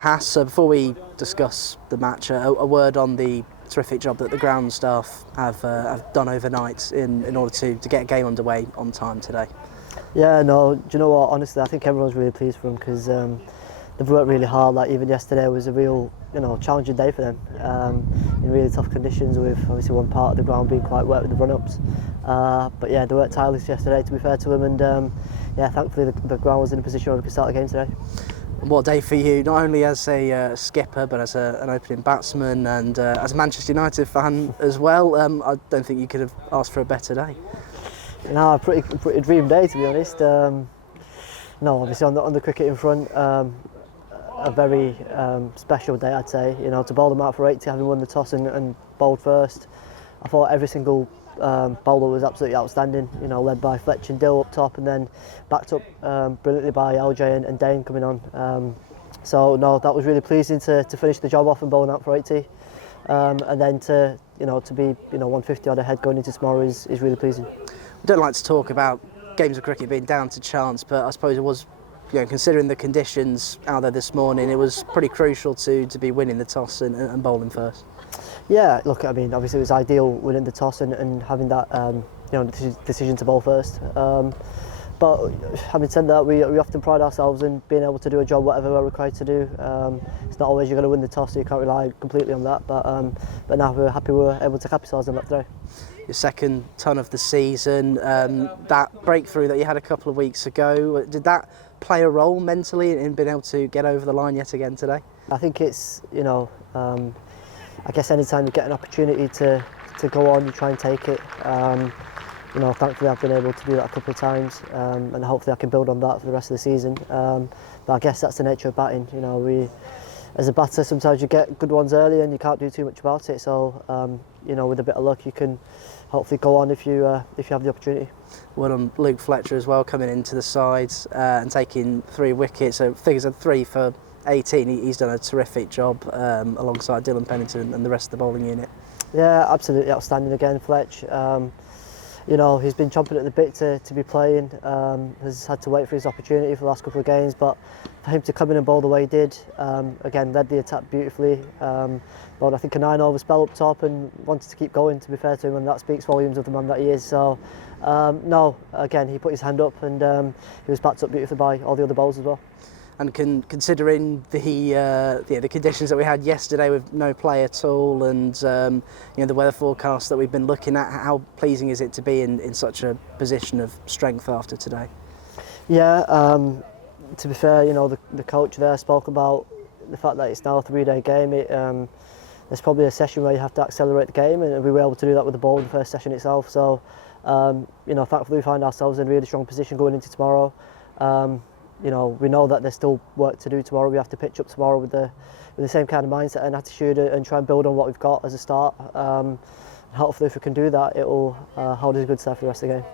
Has, before we discuss the match, a word on the terrific job that the ground staff have done overnight in order to get a game underway on time today. Yeah, no, do you know what, honestly I think everyone's really pleased for them because they've worked really hard. Like even yesterday was a real challenging day for them in really tough conditions, with obviously one part of the ground being quite wet with the run-ups, but yeah, they worked tirelessly yesterday, to be fair to them, and yeah, thankfully the ground was in a position where we could start the game today. What a day for you, not only as a skipper but as an opening batsman and as a Manchester United fan as well. I don't think you could have asked for a better day. No, a pretty dream day, to be honest. No, obviously on the cricketing front, a very special day, I'd say. To bowl them out for 80, having won the toss and bowled first. I thought every single bowler was absolutely outstanding. Led by Fletcher and Dill up top, and then backed up brilliantly by LJ and Dane coming on. So no, that was really pleasing to finish the job off and bowling out for 80, and then to be 150 odd ahead going into tomorrow is really pleasing. We don't like to talk about games of cricket being down to chance, but I suppose it was, considering the conditions out there this morning, it was pretty crucial to be winning the toss and bowling first. Yeah, look, I mean, obviously it was ideal winning the toss and having that decision to bowl first. But having said that, we often pride ourselves in being able to do a job whatever we're required to do. It's not always you're going to win the toss, so you can't rely completely on that. But now we're happy we're able to capitalise on that today. Your second ton of the season, that breakthrough that you had a couple of weeks ago, did that play a role mentally in being able to get over the line yet again today? I think it's, I guess anytime you get an opportunity to go on, you try and take it. Thankfully I've been able to do that a couple of times, and hopefully I can build on that for the rest of the season. But I guess that's the nature of batting. As a batter, sometimes you get good ones early and you can't do too much about it. So, with a bit of luck, you can hopefully go on if you have the opportunity. Well on Luke Fletcher as well, coming into the side and taking 3 wickets. So figures of 3 for 18. He's done a terrific job alongside Dylan Pennington and the rest of the bowling unit. Yeah, absolutely outstanding again, Fletch. He's been chomping at the bit to be playing, has had to wait for his opportunity for the last couple of games, but for him to come in and bowl the way he did, again, led the attack beautifully, bowled I think a 9-over spell up top and wanted to keep going, to be fair to him, and that speaks volumes of the man that he is. So, no, again, he put his hand up and he was backed up beautifully by all the other bowlers as well. And considering the conditions that we had yesterday with no play at all, and the weather forecast that we've been looking at, how pleasing is it to be in such a position of strength after today? Yeah, to be fair, the coach there spoke about the fact that it's now a 3-day game. There's probably a session where you have to accelerate the game, and we were able to do that with the ball in the first session itself. So, thankfully we find ourselves in a really strong position going into tomorrow. We know that there's still work to do tomorrow. We have to pitch up tomorrow with the same kind of mindset and attitude and try and build on what we've got as a start. Hopefully if we can do that, it will hold us a good stead for the rest of the game.